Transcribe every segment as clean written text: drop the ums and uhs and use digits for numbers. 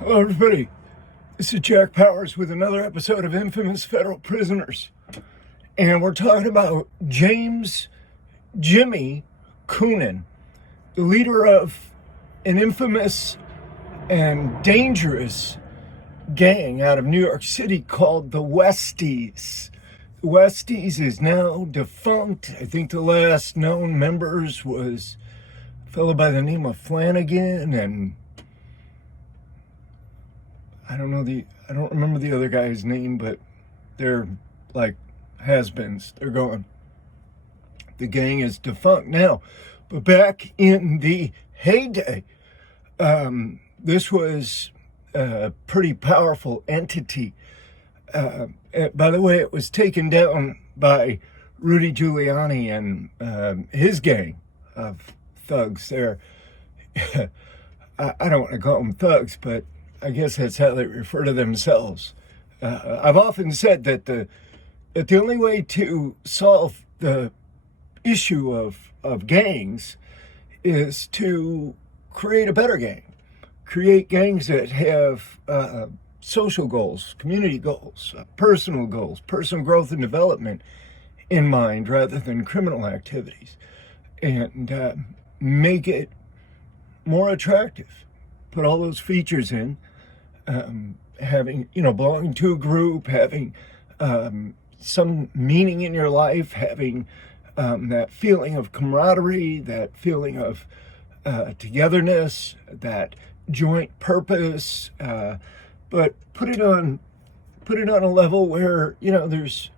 Hello, everybody. This is Jack Powers with another episode of Infamous Federal Prisoners. And we're talking about Jimmy COONAN, the leader of an infamous and dangerous gang out of New York City called the Westies. The Westies is now defunct. I think the last known members was a fellow by the name of Flanagan, and I don't remember the other guy's name, but they're like has-beens. They're gone. The gang is defunct now. But back in the heyday, this was a pretty powerful entity. By the way, it was taken down by Rudy Giuliani and his gang of thugs there. I don't want to call them thugs, but I guess that's how they refer to themselves. I've often said that the only way to solve the issue of gangs is to create a better gang. Create gangs that have social goals, community goals, personal growth and development in mind rather than criminal activities, and make it more attractive. Put all those features in. Having, belonging to a group, having some meaning in your life, having that feeling of camaraderie, that feeling of togetherness, that joint purpose, but put it on a level where, there's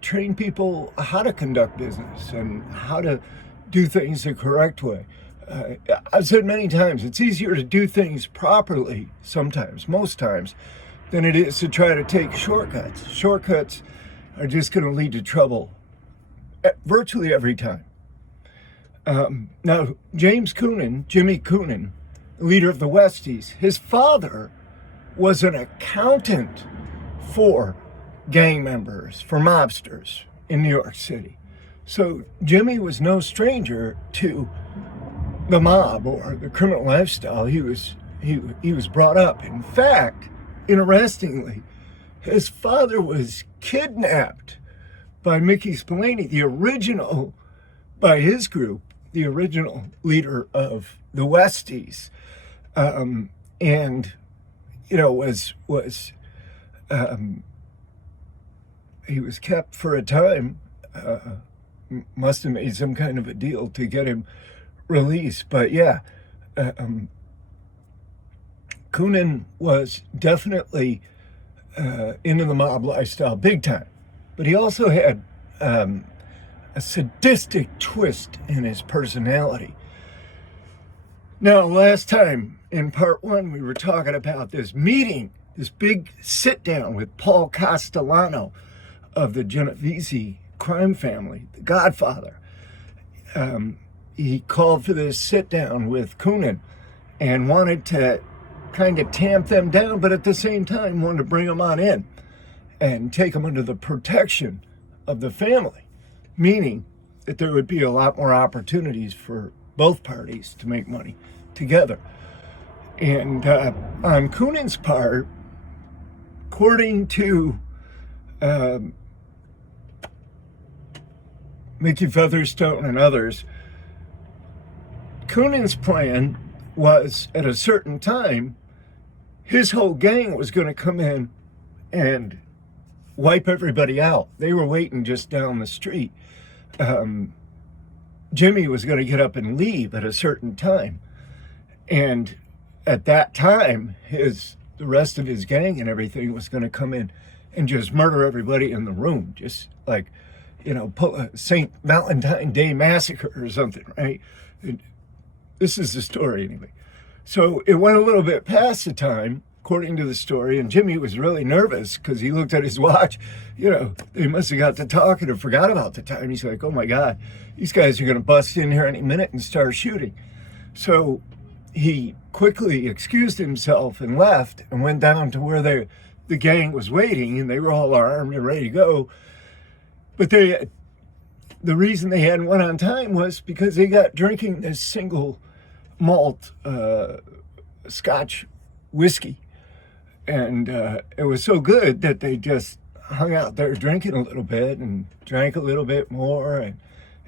train people how to conduct business and how to do things the correct way. I've said many times, it's easier to do things properly sometimes, most times, than it is to try to take shortcuts. Shortcuts are just going to lead to trouble virtually every time. Now, Jimmy COONAN, leader of the Westies, his father was an accountant for gang members, for mobsters in New York City. So Jimmy was no stranger to the mob or the criminal lifestyle. He was brought up. In fact, interestingly, his father was kidnapped by Mickey Spillane, by his group, the original leader of the Westies, and he was kept for a time. Must have made some kind of a deal to get him release. But yeah, COONAN was definitely into the mob lifestyle big time, but he also had a sadistic twist in his personality. Now, last time in part one, we were talking about this meeting, this big sit down with Paul Castellano of the Genovese crime family, the Godfather. He called for this sit down with COONAN and wanted to kind of tamp them down, but at the same time wanted to bring them on in and take them under the protection of the family, meaning that there would be a lot more opportunities for both parties to make money together. And on COONAN's part, according to Mickey Featherstone and others, COONAN's plan was, at a certain time, his whole gang was going to come in and wipe everybody out. They were waiting just down the street. Jimmy was going to get up and leave at a certain time. And at that time, the rest of his gang and everything was going to come in and just murder everybody in the room. Just like, pull a St. Valentine's Day massacre or something, right? This is the story anyway. So it went a little bit past the time, according to the story, and Jimmy was really nervous because he looked at his watch. They must have got to talking and forgot about the time. He's like, oh my God, these guys are going to bust in here any minute and start shooting. So he quickly excused himself and left and went down to where the gang was waiting, and they were all armed and ready to go. But the reason they hadn't went on time was because they got drinking this single malt Scotch whiskey. And it was so good that they just hung out there drinking a little bit and drank a little bit more,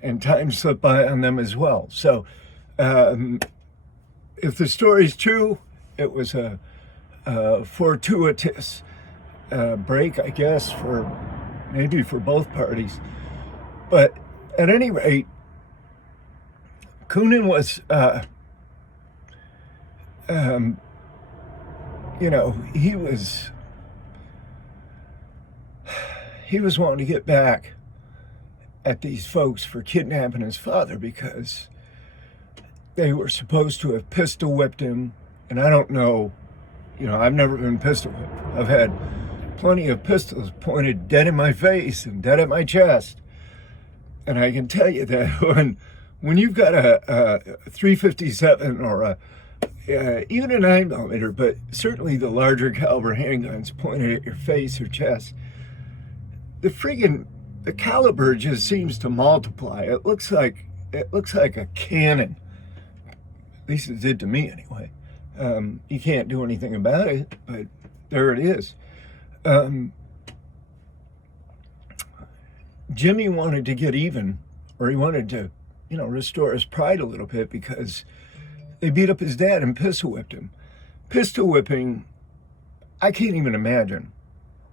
and time slipped by on them as well. So if the story's true, it was a fortuitous break, I guess, for both parties. But at any rate, Coonan was, he was wanting to get back at these folks for kidnapping his father because they were supposed to have pistol whipped him. And I don't know, I've never been pistol whipped. I've had plenty of pistols pointed dead in my face and dead at my chest. And I can tell you that when you've got a 357 or even a 9mm, but certainly the larger caliber handguns pointed at your face or chest, the caliber just seems to multiply. It looks like a cannon. At least it did to me anyway. You can't do anything about it, but there it is. Jimmy wanted to get even, or he wanted to, restore his pride a little bit because they beat up his dad and pistol whipped him. Pistol whipping, I can't even imagine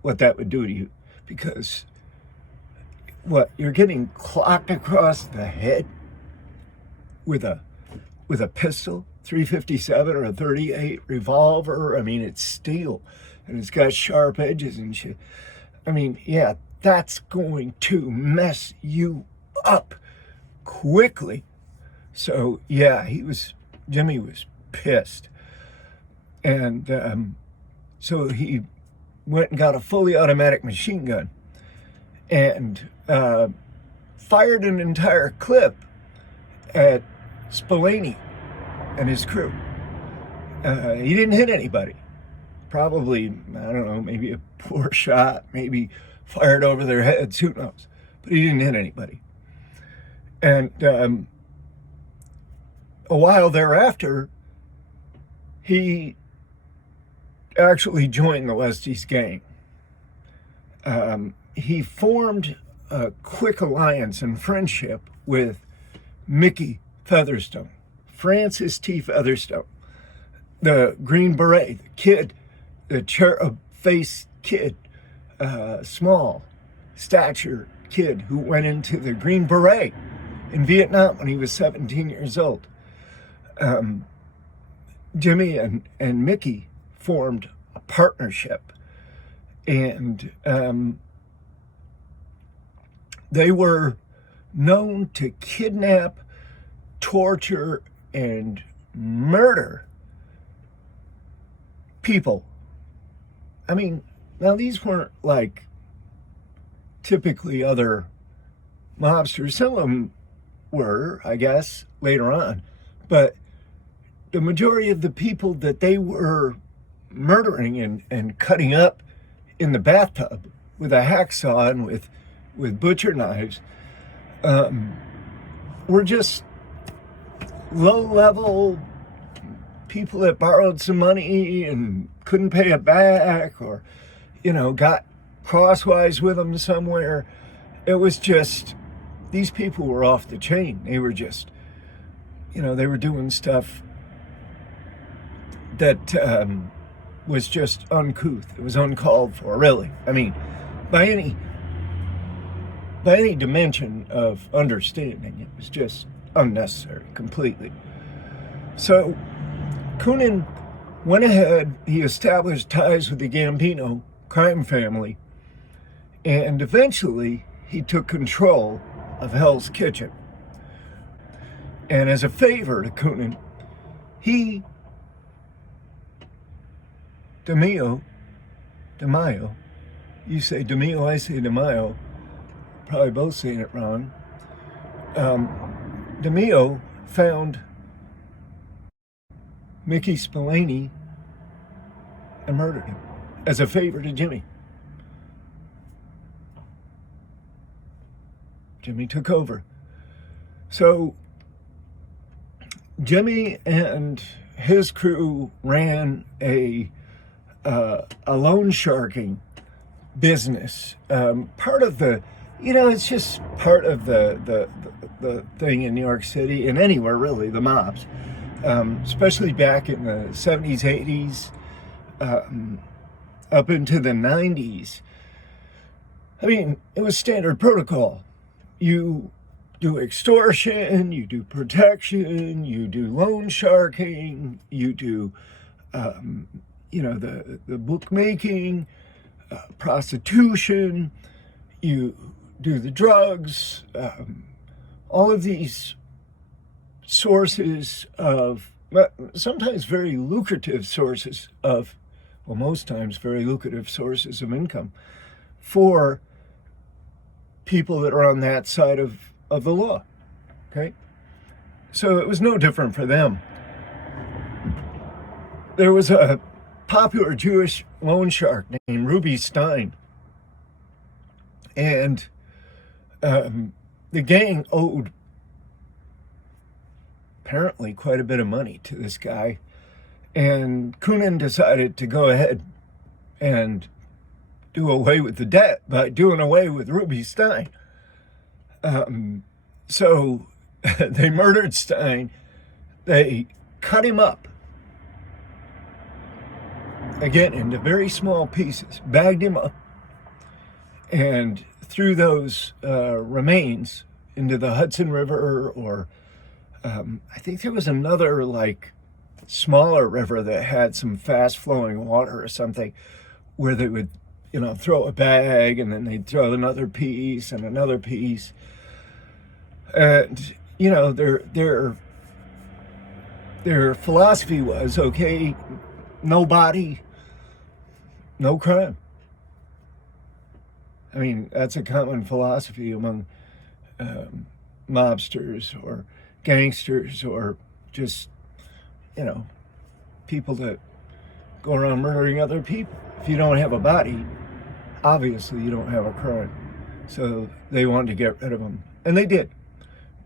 what that would do to you, because you're getting clocked across the head with a pistol, 357 or a 38 revolver. I mean, it's steel and it's got sharp edges and shit. I mean, yeah, that's going to mess you up quickly. So yeah, Jimmy was pissed. And so he went and got a fully automatic machine gun and fired an entire clip at Spillane and his crew. He didn't hit anybody. Probably, I don't know, maybe a poor shot, maybe fired over their heads, who knows. But he didn't hit anybody. And a while thereafter, he actually joined the Westies gang. He formed a quick alliance and friendship with Mickey Featherstone, Francis T. Featherstone, the Green Beret, the kid, the cherub-faced kid, small stature kid who went into the Green Beret in Vietnam when he was 17 years old. Jimmy and Mickey formed a partnership, and they were known to kidnap, torture, and murder people. I mean, now these weren't like typically other mobsters. Some of them were, I guess, later on. But the majority of the people that they were murdering and cutting up in the bathtub with a hacksaw and with butcher knives were just low-level people that borrowed some money and couldn't pay it back, or, got crosswise with them somewhere. It was just, these people were off the chain. They were just, they were doing stuff that was just uncouth. It was uncalled for, really. I mean, by any dimension of understanding, it was just unnecessary, completely. So Coonan went ahead, he established ties with the Gambino crime family, and eventually he took control of Hell's Kitchen. And as a favor to Coonan, DeMaio, you say DeMaio, I say DeMaio, probably both saying it wrong. DeMaio found Mickey Spillane and murdered him as a favor to Jimmy. Jimmy took over. So Jimmy and his crew ran a loan sharking business. Part of the, it's just part of the thing in New York City and anywhere really, the mobs, especially back in the 70s, 80s, up into the 90s. I mean, it was standard protocol. You do extortion, you do protection, you do loan sharking, you do, the bookmaking, prostitution, you do the drugs, all of these sources of, sometimes very lucrative sources of, well, most times very lucrative sources of income for people that are on that side of the law, okay? So it was no different for them. There was a popular Jewish loan shark named Ruby Stein, and the gang owed apparently quite a bit of money to this guy, and Coonan decided to go ahead and do away with the debt by doing away with Ruby Stein. So they murdered Stein, they cut him up, again, into very small pieces, bagged him up, and threw those remains into the Hudson River, or I think there was another, like, smaller river that had some fast-flowing water or something, where they would, throw a bag, and then they'd throw another piece and another piece. And, their philosophy was, okay, no body, no crime. I mean, that's a common philosophy among mobsters or gangsters, or just, people that go around murdering other people. If you don't have a body, obviously you don't have a crime. So they wanted to get rid of him, and they did.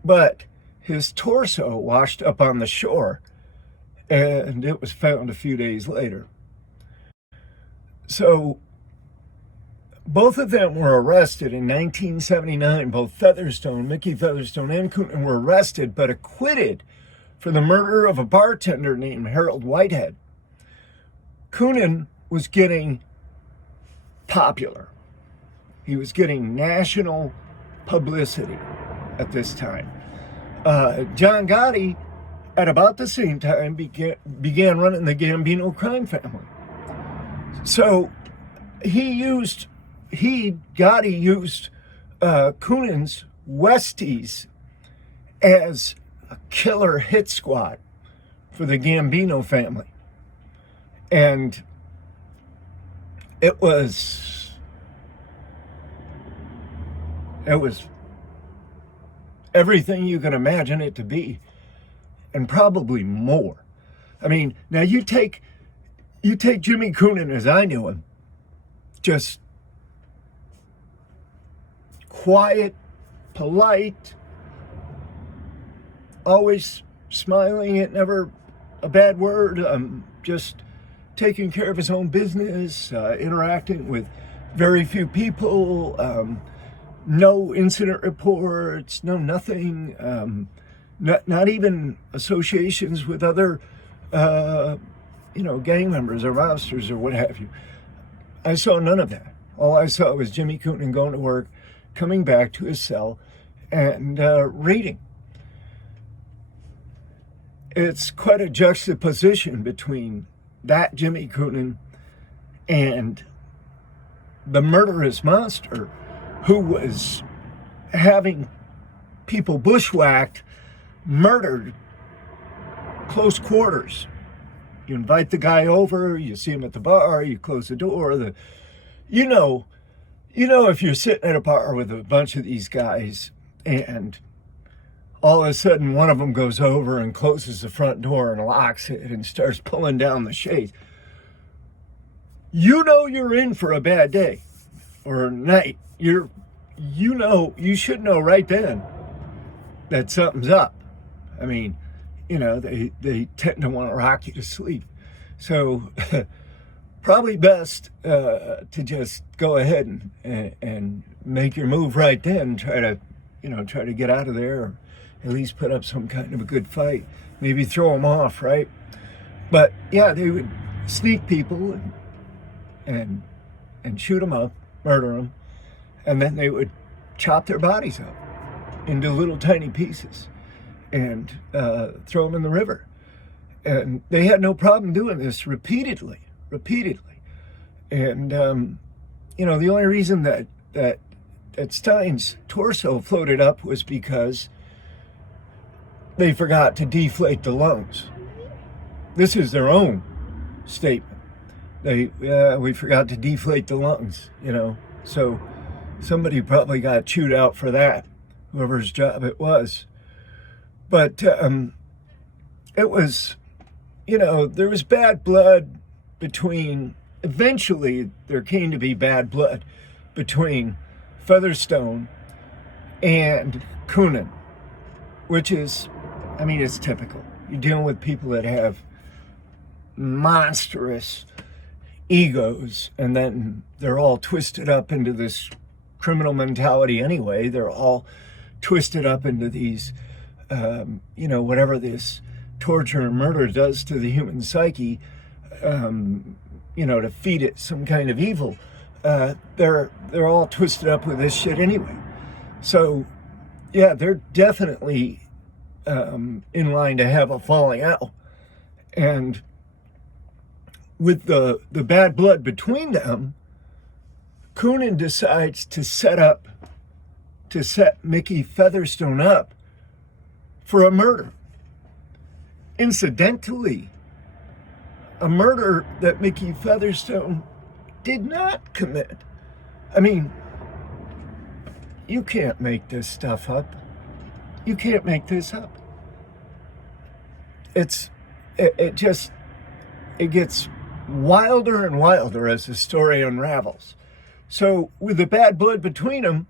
But his torso washed up on the shore, and it was found a few days later. So both of them were arrested in 1979. Both Featherstone, Mickey Featherstone, and Coonan were arrested, but acquitted for the murder of a bartender named Harold Whitehead. Coonan was getting popular. He was getting national publicity at this time. John Gotti, at about the same time, began running the Gambino crime family. So Gotti used Coonan's Westies as a killer hit squad for the Gambino family. And it was everything you can imagine it to be, and probably more. I mean, now you take Jimmy Coonan as I knew him, just quiet, polite, always smiling at never a bad word, just taking care of his own business, interacting with very few people, no incident reports, no nothing, not even associations with other, gang members or mobsters or what have you. I saw none of that. All I saw was Jimmy Coonan going to work, coming back to his cell, and reading. It's quite a juxtaposition between that Jimmy Coonan and the murderous monster who was having people bushwhacked, murdered, close quarters. You invite the guy over, you see him at the bar, you close the door. If you're sitting at a bar with a bunch of these guys and all of a sudden one of them goes over and closes the front door and locks it and starts pulling down the shades, you're in for a bad day or night. You should know right then that something's up. I mean, they tend to want to rock you to sleep. So probably best to just go ahead and make your move right then. Try to get out of there, or at least put up some kind of a good fight. Maybe throw them off, right? But yeah, they would sneak people and shoot them up, murder them, and then they would chop their bodies up into little tiny pieces and throw them in the river. And they had no problem doing this repeatedly. And the only reason that Stein's torso floated up was because they forgot to deflate the lungs. This is their own statement. We forgot to deflate the lungs, So somebody probably got chewed out for that, whoever's job it was. But it was, there was bad blood eventually there came to be bad blood between Featherstone and COONAN, which is, it's typical. You're dealing with people that have monstrous egos, and then they're all twisted up into this criminal mentality anyway. They're all twisted up into these, whatever this torture and murder does to the human psyche, to feed it some kind of evil. They're all twisted up with this shit anyway. So, yeah, they're definitely in line to have a falling out. And with the bad blood between them, COONAN decides to set Mickey Featherstone up for a murder. Incidentally, a murder that Mickey Featherstone did not commit. You can't make this stuff up. You can't make this up. It gets wilder and wilder as the story unravels. So with the bad blood between them,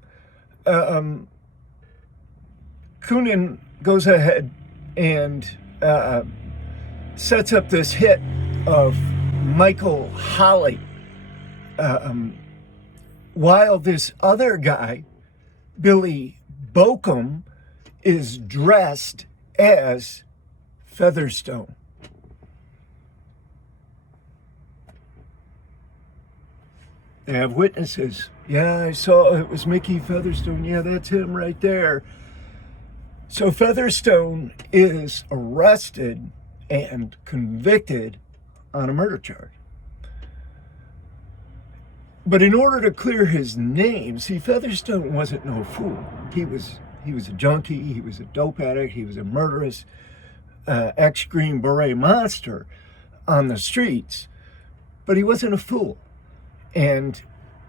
COONAN goes ahead and sets up this hit of Michael Holly, while this other guy, Billy Bokum, is dressed as Featherstone. They have witnesses. Yeah, I saw it was Mickey Featherstone. Yeah, that's him right there. So Featherstone is arrested and convicted on a murder charge. But in order to clear his name, see, Featherstone wasn't no fool. He was a junkie, he was a dope addict, he was a murderous ex-Green Beret monster on the streets. But he wasn't a fool. And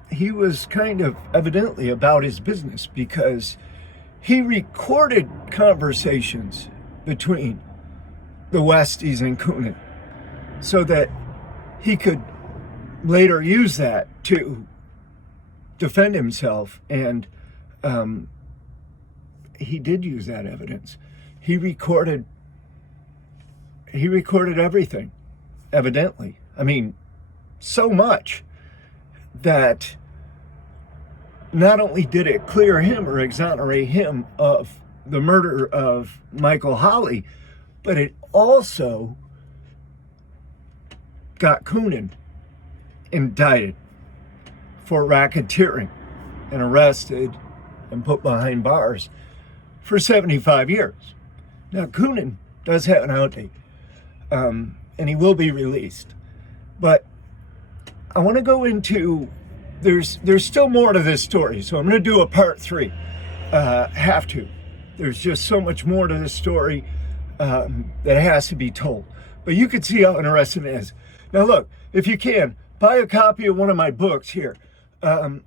he was kind of evidently about his business, because he recorded conversations between the Westies and COONAN so that he could later use that to defend himself. And he did use that evidence. He recorded everything, evidently. So much that not only did it clear him or exonerate him of the murder of Michael Holly, but it also got COONAN indicted for racketeering and arrested and put behind bars for 75 years. Now, COONAN does have an outdate, and he will be released. But I want to go into, there's still more to this story, so I'm going to do a part 3. Have to. There's just so much more to this story that has to be told. But you can see how interesting it is. Now look, if you can, buy a copy of one of my books here.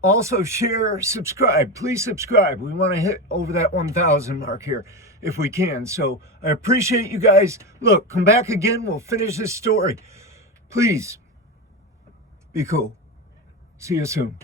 Also share, subscribe. Please subscribe. We want to hit over that 1,000 mark here if we can. So I appreciate you guys. Look, come back again. We'll finish this story. Please be cool. See you soon.